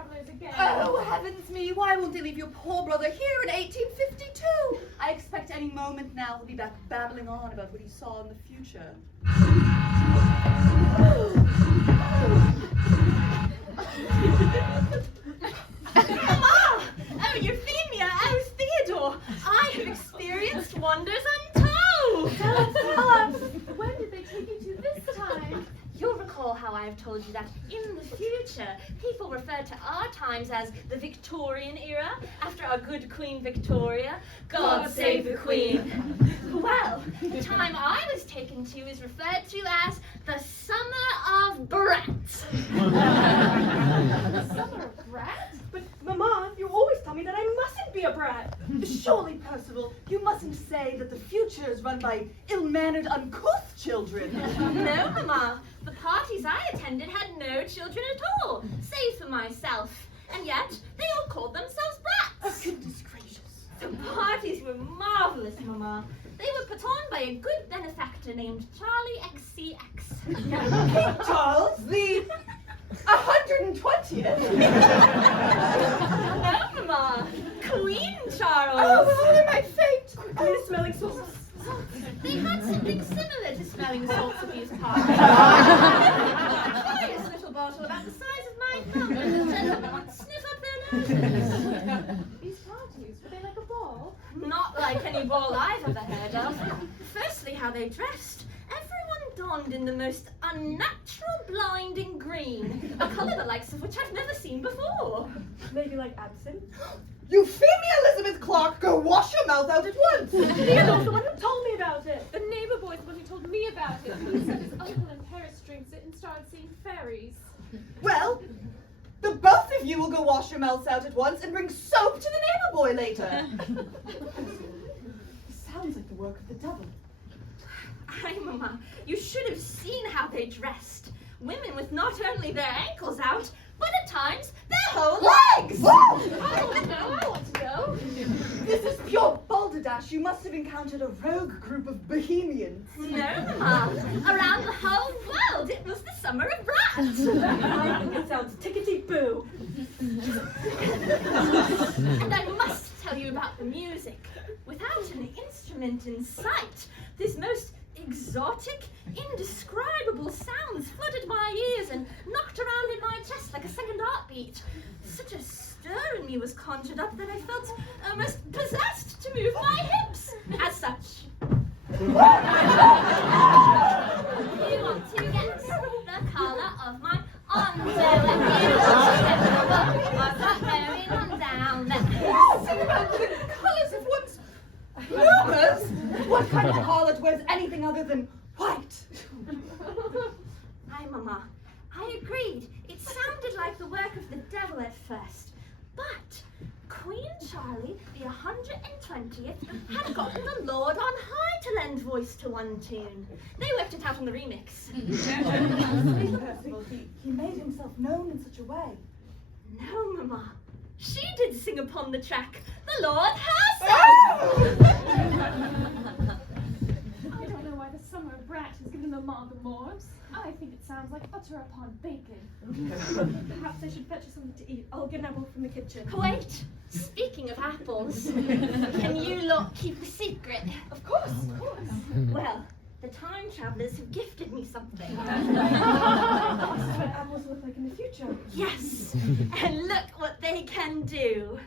travellers again. Oh, heavens me, why won't they leave your poor brother here in 1852? I expect any moment now he'll be back babbling on about what he saw in the future. Mama! Oh, Euphemia! Oh, Theodore! I have experienced wonders untold! Tell us, when did they take you to this time? You'll recall how I have told you that in the future, people referred to our times as the Victorian era, after our good Queen Victoria. God save the Queen! Well, the time I was taken to is referred to as the Summer of Brat. The Summer of Brat? But, Mamma, you always tell me that I mustn't be a brat. Surely, Percival, you mustn't say that the future is run by ill-mannered, uncouth children. No, Mamma. The parties I attended had no children at all, save for myself. And yet, they all called themselves brats. Oh, goodness gracious. The parties were marvellous, Mamma. They were put on by a good benefactor named Charlie XCX. King Charles, the 120th? No, Mamma. Queen Charles. Oh, honor my fate! I need a smelling sauce. They had something similar to smelling salts at these parties. A curious little bottle about the size of my thumb, and the gentlemen would sniff up their noses. These parties, were they like a ball? Not like any ball I've ever heard of. Firstly, how they dressed. Everyone donned in the most unnatural, blinding green, a colour the likes of which I've never seen before. Maybe like absinthe? Euphemia Elizabeth Clark, go wash your mouth out at once! Theodore's the one who told me about it. The neighbour boy's the one who told me about it. He said his uncle in Paris drinks it and started seeing fairies. Well, the both of you will go wash your mouths out at once and bring soap to the neighbor boy later. Sounds like the work of the devil. Aye, Mamma, you should have seen how they dressed. Women with not only their ankles out, but at times their whole legs! I want to know, I want to know. This is pure balderdash. You must have encountered a rogue group of bohemians. No, Mamma. Around the whole world, it was the Summer of Brats. I think it sounds tickety-boo. And I must tell you about the music. Without an instrument in sight, this most exotic, indescribable sounds flooded my ears and knocked around in my chest like a second heartbeat. Such a stir in me was conjured up that I felt almost possessed to move my hips. As such. You want to get the colour of my underwear. You want to get the look I've got going on down there. Sing about the colours of one's bloomers? What kind of harlot wears anything other than white? Aye, Mamma, I agreed. It sounded like the work of the devil at first. But Queen Charlie, the 120th, had gotten the Lord on high to lend voice to one tune. They worked it out on the remix. Percival, he made himself known in such a way. No, Mamma. She did sing upon the track, the Lord herself! I don't know why the Summer of Brat has given them amalgamors. I think it sounds like butter upon bacon. Perhaps I should fetch us something to eat. I'll get an apple from the kitchen. Wait, speaking of apples, can you lot keep a secret? Of course. Well, the time travellers have gifted me something. This is what apples look like in the future. Yes, and look what they can do.